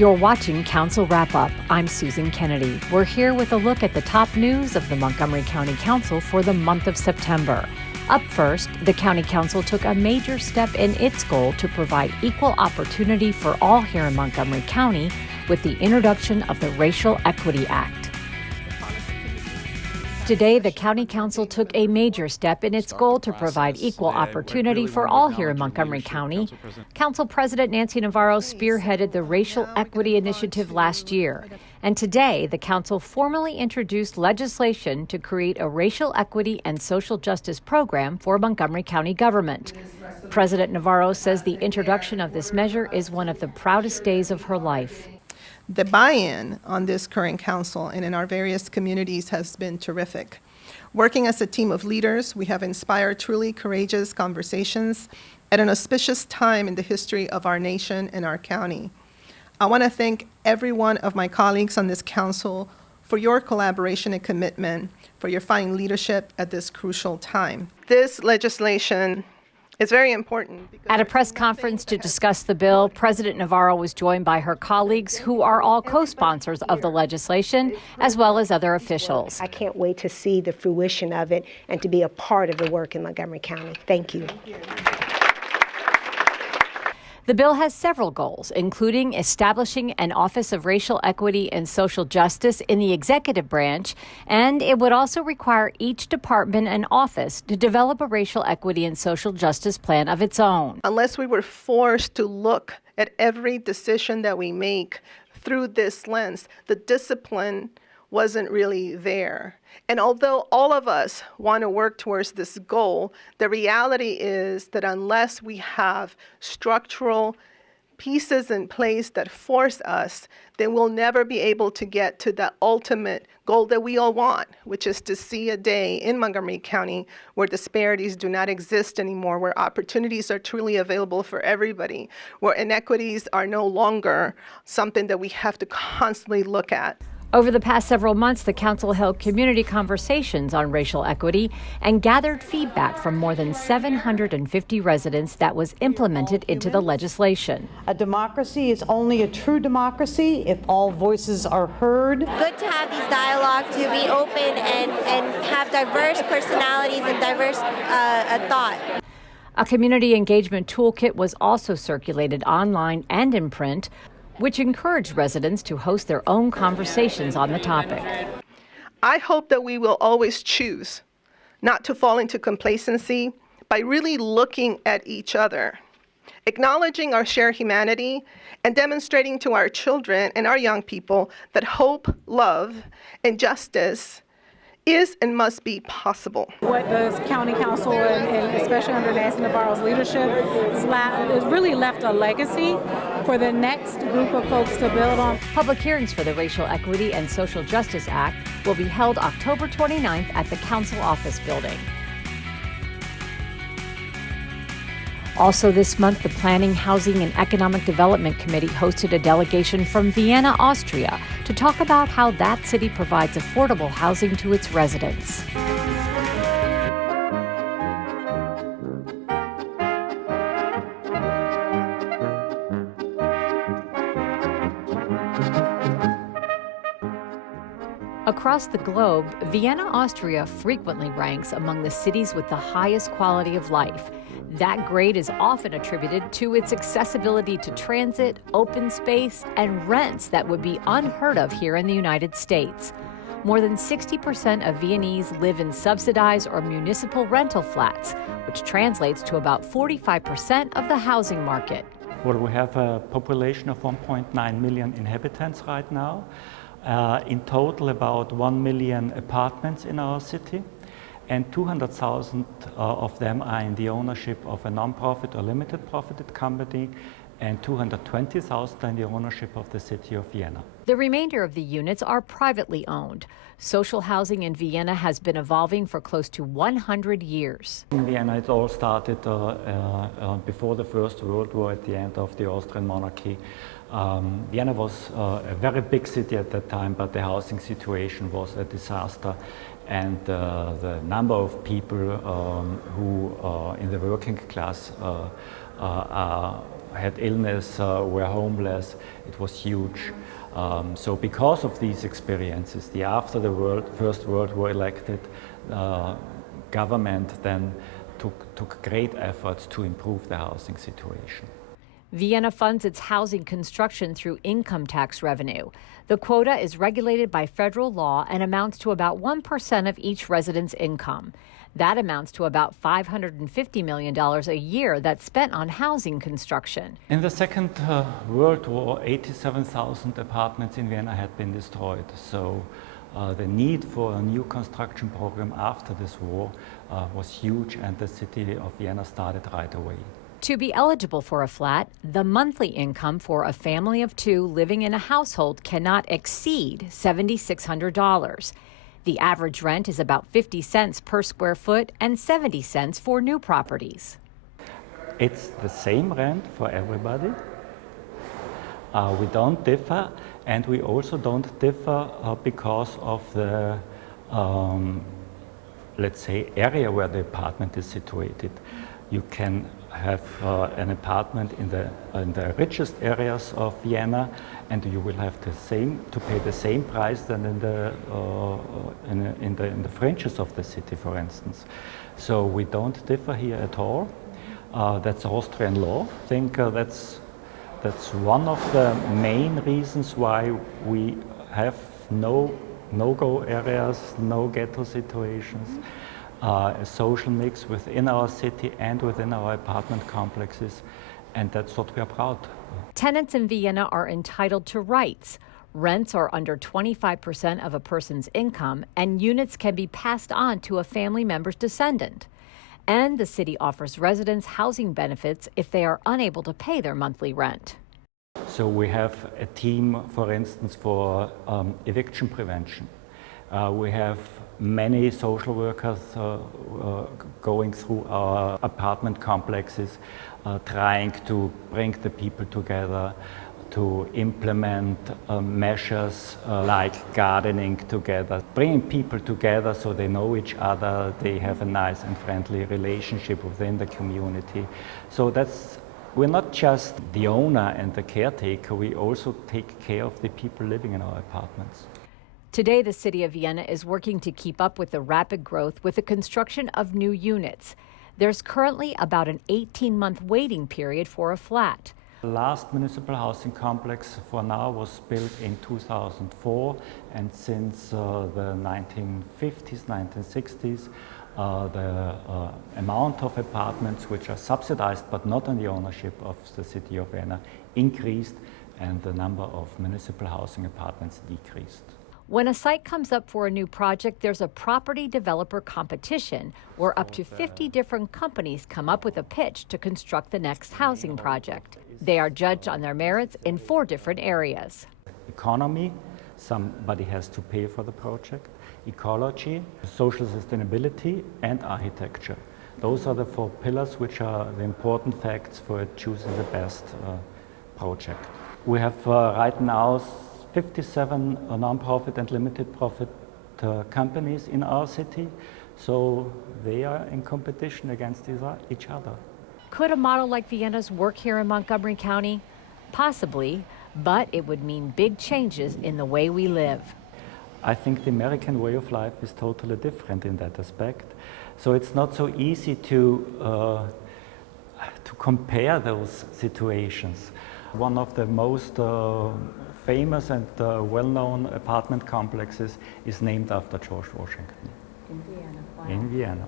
You're watching Council Wrap Up. I'm Susan Kennedy. We're here with a look at the top news of the Montgomery County Council for the month of September. Up first, the County Council took a major step in its goal to provide equal opportunity for all here in Montgomery County with the introduction of the Racial Equity Act. Today, the County Council took a major step in its goal to provide equal opportunity for all here in Montgomery County. Council President Nancy Navarro spearheaded the Racial Equity Initiative last year. And today, the Council formally introduced legislation to create a racial equity and social justice program for Montgomery County government. President Navarro says the introduction of this measure is one of the proudest days of her life. The buy-in on this current council and in our various communities has been terrific. Working as a team of leaders, we have inspired truly courageous conversations at an auspicious time in the history of our nation and our county. I want to thank every one of my colleagues on this council for your collaboration and commitment, for your fine leadership at this crucial time. This legislation is very important. At a press conference to discuss the bill, President Navarro was joined by her colleagues who are all co-sponsors of the legislation, as well as other officials. I can't wait to see the fruition of it and to be a part of the work in Montgomery County. Thank you. The bill has several goals, including establishing an Office of Racial Equity and Social Justice in the executive branch, and it would also require each department and office to develop a racial equity and social justice plan of its own. Unless we were forced to look at every decision that we make through this lens, the discipline wasn't really there. And although all of us want to work towards this goal, the reality is that unless we have structural pieces in place that force us, then we'll never be able to get to the ultimate goal that we all want, which is to see a day in Montgomery County where disparities do not exist anymore, where opportunities are truly available for everybody, where inequities are no longer something that we have to constantly look at. Over the past several months, the council held community conversations on racial equity and gathered feedback from more than 750 residents that was implemented into the legislation. A democracy is only a true democracy if all voices are heard. Good to have these dialogues, to be open and have diverse personalities and diverse thought. A community engagement toolkit was also circulated online and in print, which encouraged residents to host their own conversations on the topic. I hope that we will always choose not to fall into complacency by really looking at each other, acknowledging our shared humanity, and demonstrating to our children and our young people that hope, love, and justice is and must be possible. What the County Council, and especially under Nancy Navarro's leadership, has really left a legacy for the next group of folks to build on. Public hearings for the Racial Equity and Social Justice Act will be held October 29th at the Council Office Building. Also this month, the Planning, Housing, and Economic Development Committee hosted a delegation from Vienna, Austria, to talk about how that city provides affordable housing to its residents. Across the globe, Vienna, Austria frequently ranks among the cities with the highest quality of life. That grade is often attributed to its accessibility to transit, open space, and rents that would be unheard of here in the United States. More than 60% of Viennese live in subsidized or municipal rental flats, which translates to about 45% of the housing market. Well, we have a population of 1.9 million inhabitants right now. In total, about 1 million apartments in our city, and 200,000 of them are in the ownership of a non-profit or limited profited company, and 220,000 are in the ownership of the city of Vienna. The remainder of the units are privately owned. Social housing in Vienna has been evolving for close to 100 years. In Vienna, it all started before the First World War, at the end of the Austrian monarchy. Vienna was a very big city at that time, but the housing situation was a disaster. And the number of people who in the working class are had illness, were homeless. It was huge. So because of these experiences, after the First World War elected government then took great efforts to improve the housing situation. Vienna funds its housing construction through income tax revenue. The quota is regulated by federal law and amounts to about 1% of each resident's income. That amounts to about $550 million a year that's spent on housing construction. In the Second World War, 87,000 apartments in Vienna had been destroyed. So the need for a new construction program after this war was huge, and the city of Vienna started right away. To be eligible for a flat, the monthly income for a family of two living in a household cannot exceed $7,600. The average rent is about 50 cents per square foot and 70 cents for new properties. It's the same rent for everybody. We don't differ, and we also don't differ because of the, let's say, area where the apartment is situated. You can have an apartment in the richest areas of Vienna, and you will have to pay the same price than in the fringes of the city, for instance. So we don't differ here at all. That's Austrian law. I think that's one of the main reasons why we have no-go areas, no ghetto situations. A social mix within our city and within our apartment complexes, and that's what we are proud of. Tenants in Vienna are entitled to rights. Rents are under 25% of a person's income, and units can be passed on to a family member's descendant. And the city offers residents housing benefits if they are unable to pay their monthly rent. So we have a team, for instance, for eviction prevention. We have many social workers going through our apartment complexes, trying to bring the people together, to implement measures like gardening together, bringing people together so they know each other, they have a nice and friendly relationship within the community. So we're not just the owner and the caretaker, we also take care of the people living in our apartments. Today, the city of Vienna is working to keep up with the rapid growth with the construction of new units. There's currently about an 18-month waiting period for a flat. The last municipal housing complex for now was built in 2004, and since the 1950s, 1960s, the amount of apartments which are subsidized but not in the ownership of the city of Vienna increased, and the number of municipal housing apartments decreased. When a site comes up for a new project, there's a property developer competition where up to 50 different companies come up with a pitch to construct the next housing project. They are judged on their merits in 4 different areas. Economy, somebody has to pay for the project. Ecology, social sustainability, and architecture. Those are the 4 pillars which are the important facts for choosing the best project. We have right now 57 non-profit and limited profit companies in our city, so they are in competition against each other. Could a model like Vienna's work here in Montgomery County? Possibly, but it would mean big changes in the way we live. I think the American way of life is totally different in that aspect, so it's not so easy to compare those situations. One of the most famous and well-known apartment complexes is named after George Washington. In Vienna. Wow. In Vienna.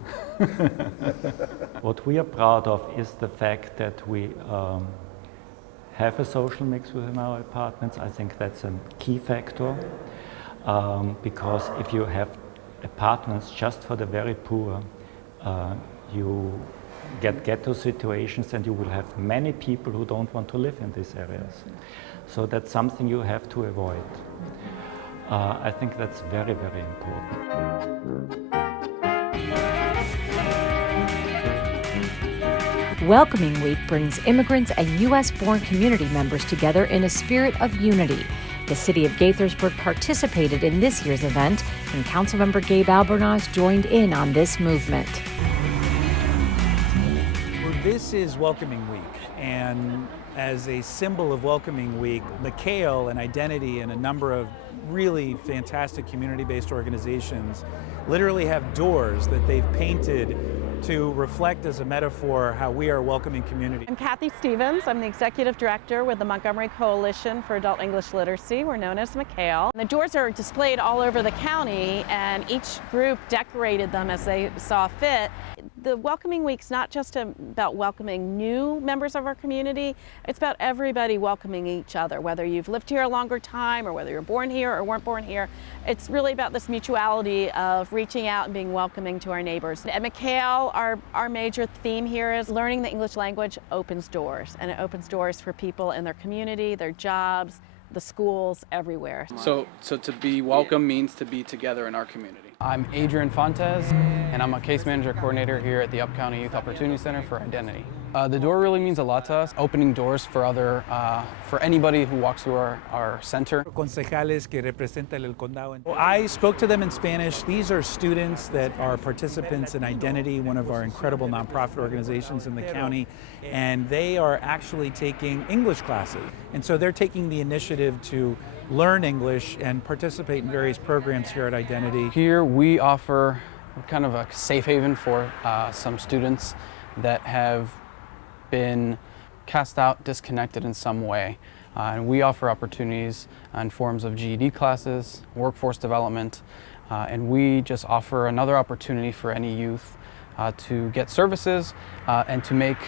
What we are proud of is the fact that we have a social mix within our apartments. I think that's a key factor, because if you have apartments just for the very poor, you get ghetto situations, and you will have many people who don't want to live in these areas. So that's something you have to avoid. I think that's very, very important. Welcoming Week brings immigrants and U.S.-born community members together in a spirit of unity. The city of Gaithersburg participated in this year's event, and Councilmember Gabe Albornoz joined in on this movement. This is Welcoming Week, and as a symbol of Welcoming Week, McHale and Identity and a number of really fantastic community-based organizations literally have doors that they've painted to reflect as a metaphor how we are a welcoming community. I'm Kathy Stevens. I'm the Executive Director with the Montgomery Coalition for Adult English Literacy. We're known as McHale. The doors are displayed all over the county, and each group decorated them as they saw fit. The Welcoming Week's not just about welcoming new members of our community, it's about everybody welcoming each other, whether you've lived here a longer time or whether you're born here or weren't born here. It's really about this mutuality of reaching out and being welcoming to our neighbors. At McHale, our major theme here is learning the English language opens doors, and it opens doors for people in their community, their jobs, the schools, everywhere. So to be welcome means to be together in our community. I'm Adrian Fontes, and I'm a case manager coordinator here at the Up County Youth Opportunity Center for Identity. The door really means a lot to us, opening doors for anybody who walks through our center. Concejales que representan el condado. I spoke to them in Spanish. These are students that are participants in Identity, one of our incredible nonprofit organizations in the county, and they are actually taking English classes. And so they're taking the initiative to learn English and participate in various programs here at Identity. Here we offer kind of a safe haven for some students that have been cast out, disconnected in some way. And we offer opportunities in forms of GED classes, workforce development, and we just offer another opportunity for any youth to get services and to make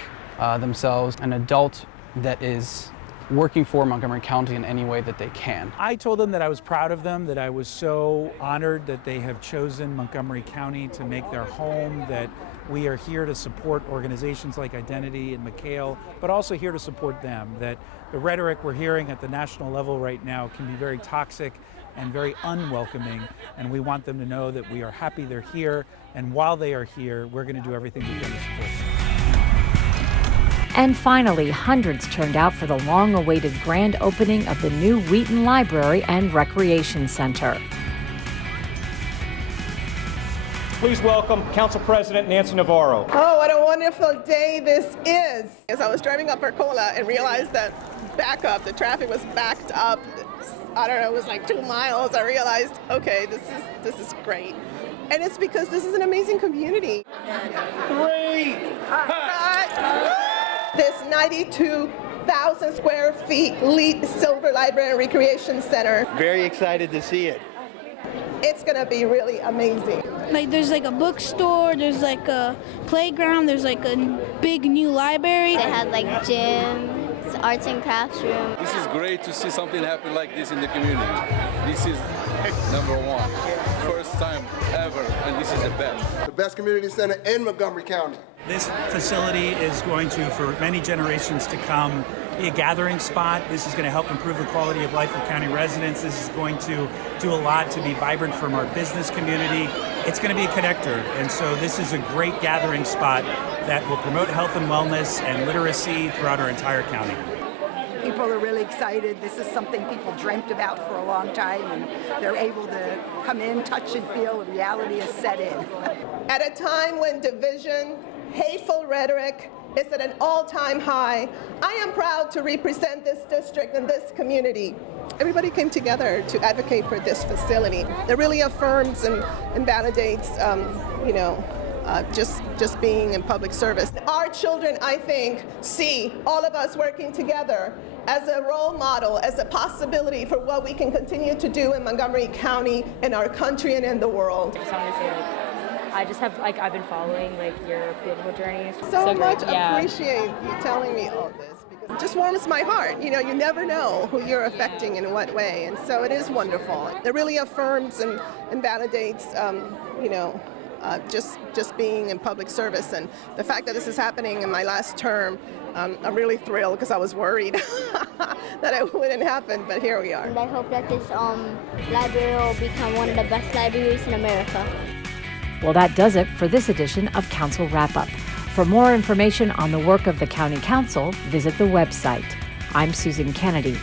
themselves an adult that is working for Montgomery County in any way that they can. I told them that I was proud of them, that I was so honored that they have chosen Montgomery County to make their home, that we are here to support organizations like Identity and McHale, but also here to support them, that the rhetoric we're hearing at the national level right now can be very toxic and very unwelcoming, and we want them to know that we are happy they're here, and while they are here, we're going to do everything we can to support them. And finally, hundreds turned out for the long-awaited grand opening of the new Wheaton Library and Recreation Center. Please welcome Council President Nancy Navarro. Oh, what a wonderful day this is. As I was driving up Arcola and realized that the traffic was backed up. I don't know, it was like 2 miles. I realized, okay, this is great. And it's because this is an amazing community. This 92,000 square feet LEED Silver Library and Recreation Center. Very excited to see it. It's gonna be really amazing. Like there's like a bookstore, there's like a playground, there's like a big new library. They had like gyms, arts and crafts room. This is great to see something happen like this in the community. This is number one. First time ever, and this is the best. The best community center in Montgomery County. This facility is going to, for many generations to come, be a gathering spot. This is going to help improve the quality of life of county residents. This is going to do a lot to be vibrant from our business community. It's going to be a connector, and so this is a great gathering spot that will promote health and wellness and literacy throughout our entire county. People are really excited. This is something people dreamt about for a long time, and they're able to come in, touch and feel, and reality is set in. At a time when division, hateful rhetoric is at an all-time high, I am proud to represent this district and this community. Everybody came together to advocate for this facility. It really affirms and validates, just being in public service. Our children, I think, see all of us working together as a role model, as a possibility for what we can continue to do in Montgomery County, in our country, and in the world. I just have, I've been following, your political journey. So much appreciate you telling me all this, because it just warms my heart. You never know who you're affecting in what way, and so it is wonderful. It really affirms and validates, just being in public service, and the fact that this is happening in my last term, I'm really thrilled because I was worried that it wouldn't happen, but here we are. And I hope that this library will become one of the best libraries in America. Well, that does it for this edition of Council Wrap-Up. For more information on the work of the County Council, visit the website. I'm Susan Kennedy.